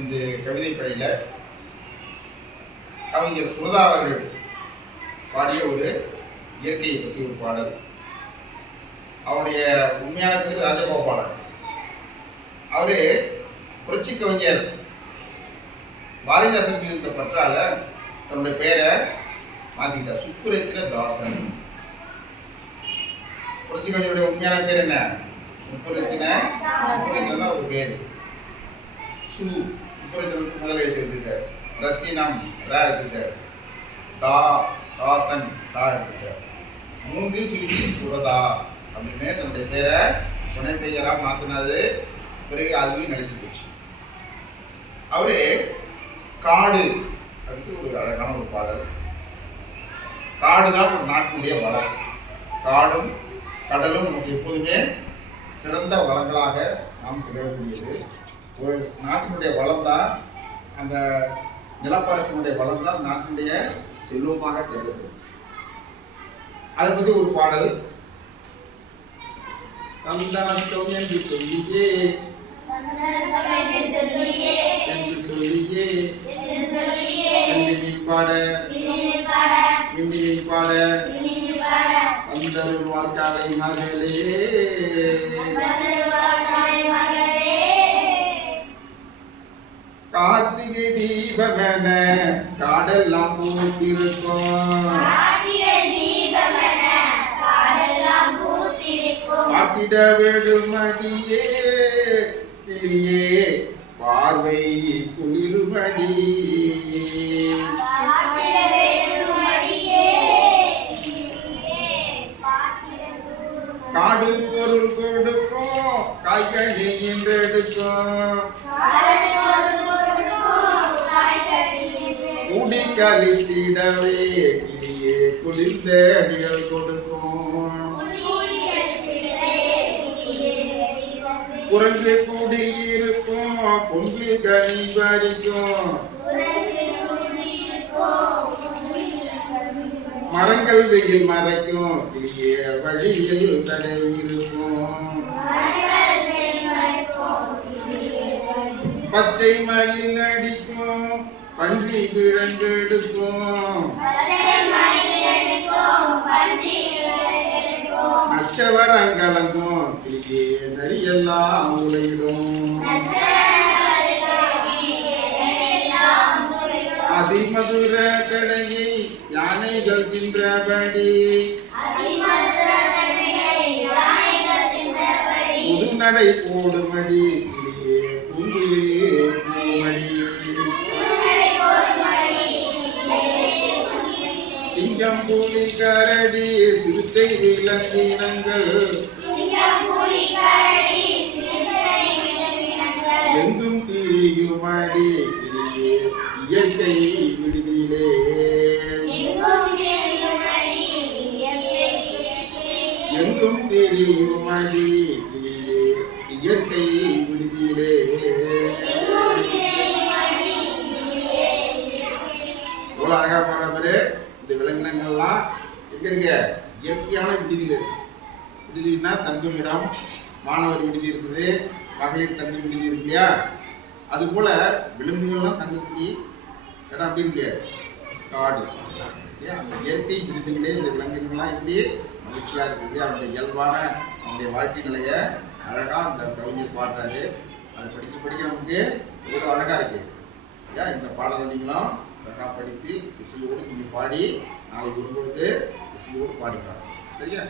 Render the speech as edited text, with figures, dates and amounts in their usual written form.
இந்த கவிதை பணியில் கவிஞர் சுரதா அவர்கள் பாடிய ஒரு இயற்கையை பற்றி ஒரு பாடல். அவருடைய உண்மையான பேர் ராஜகோபாலன். அவரு புரட்சி கவிஞர் பாரதிதாசன் மீது இருந்த பற்றால தன்னுடைய பெயரை மாற்றிக்கிட்டார், சுப்புரத்தின தாசன். புரட்சி கவிஞருடைய உண்மையான பேர் என்ன? சுப்புரத்தின தான் ஒரு பேர். சுப்புரத்தினத்துக்கு முதல் எழுத்து எடுத்துக்கிட்டார், ரத்தினம் ரா எடுத்துக்கிட்டார், தாசன் தா எடுத்துக்கிட்டார். மூன்றில் சுருக்கி சுரதா அப்படின்னு தன்னுடைய பேரை துணை பெயராக மாற்றினது. பிறகு அதுவும் நினைச்சு போச்சு. அவரு காடு அப்படின்னு ஒரு அழகான ஒரு பாடல். காடு தான் ஒரு நாட்டினுடைய வளம். காடும் கடலும் நமக்கு எப்போதுமே சிறந்த வளங்களாக நாம் திகழக்கூடியது. ஒரு நாட்டினுடைய வளம் தான், அந்த நிலப்பரப்பினுடைய வளம் தான் நாட்டினுடைய செல்வமாக கருதப்படும். அதை பற்றி ஒரு பாடல். தந்தனம் என்று சொல்லியே பாட அந்தருள் வாழ்க்காலை மகளே கார்த்திகை தீபமென காடெல்லாம் பூத்திருக்கும், காத்திட வேடுமடியே கிளியே பார்வை குளிருமடி. காடு பொருள் கொடுக்கும், காய்கனி என்றெடுக்கும், கூடி கழித்திடவே கிளியே குளிர்ந்த நிழல் கொடுக்கும். குரங்கு கூடி இருக்கும், கொங்கு கனி பறிக்கும், மரங்கள் வெயில் மறைக்கும், கிளியே வழியில் தடவி இருக்கும். பச்சை மயில் அடிக்கும், பன்றி கிழங்கெடுக்கும், நச்சவரங்கலங்கும், கிளியே நரியெல்லாம் உழையிடும். அதிமதுர கடையை யானைகள் தின்றபடி, புதுநடை போடுமடி, கிளியே பூங்குயிலே பூமடி. சிங்கம் புலி கரடி சிறுத்தை விலங்கினங்கள் எங்கும் திரியுமடி, கிளியே இயற்கை விடுதியிலே. எங்கும் தெரியுமடி, கிளியே இயற்கை விடுதியிலே. எவ்வளோ அழகா போறாரு. இந்த விலங்கினங்கள்லாம் எங்க இருக்க? இயற்கையான விடுதியில் இருக்கு. விடுதினா தங்கும் இடம், மாணவர் விடுதி இருக்குது, மகளிர் தங்கும் விடுதி இருக்கு இல்லையா? அது போல விலங்குகள்லாம் தங்கக்கூடிய இடம் அப்படி இருக்கு காடு. அந்த இயற்கை விடுதிகளே இந்த விலங்குகள்லாம் எப்படி மகிழ்ச்சியா இருக்குது. அந்த இயல்பான அவனுடைய வாழ்க்கை நிலையை அழகா அந்த கவிஞர் பாடுறாரு. அதை படிக்க நமக்கு எவ்வளோ அழகா இருக்கு. ஏன் இந்த பாடலை நீங்களும் அழகா படித்து இசையோடு நீங்கள் பாடி நாளைக்கு வரும்பொழுது இசையோடு பாடிக்கலாம். சரியா?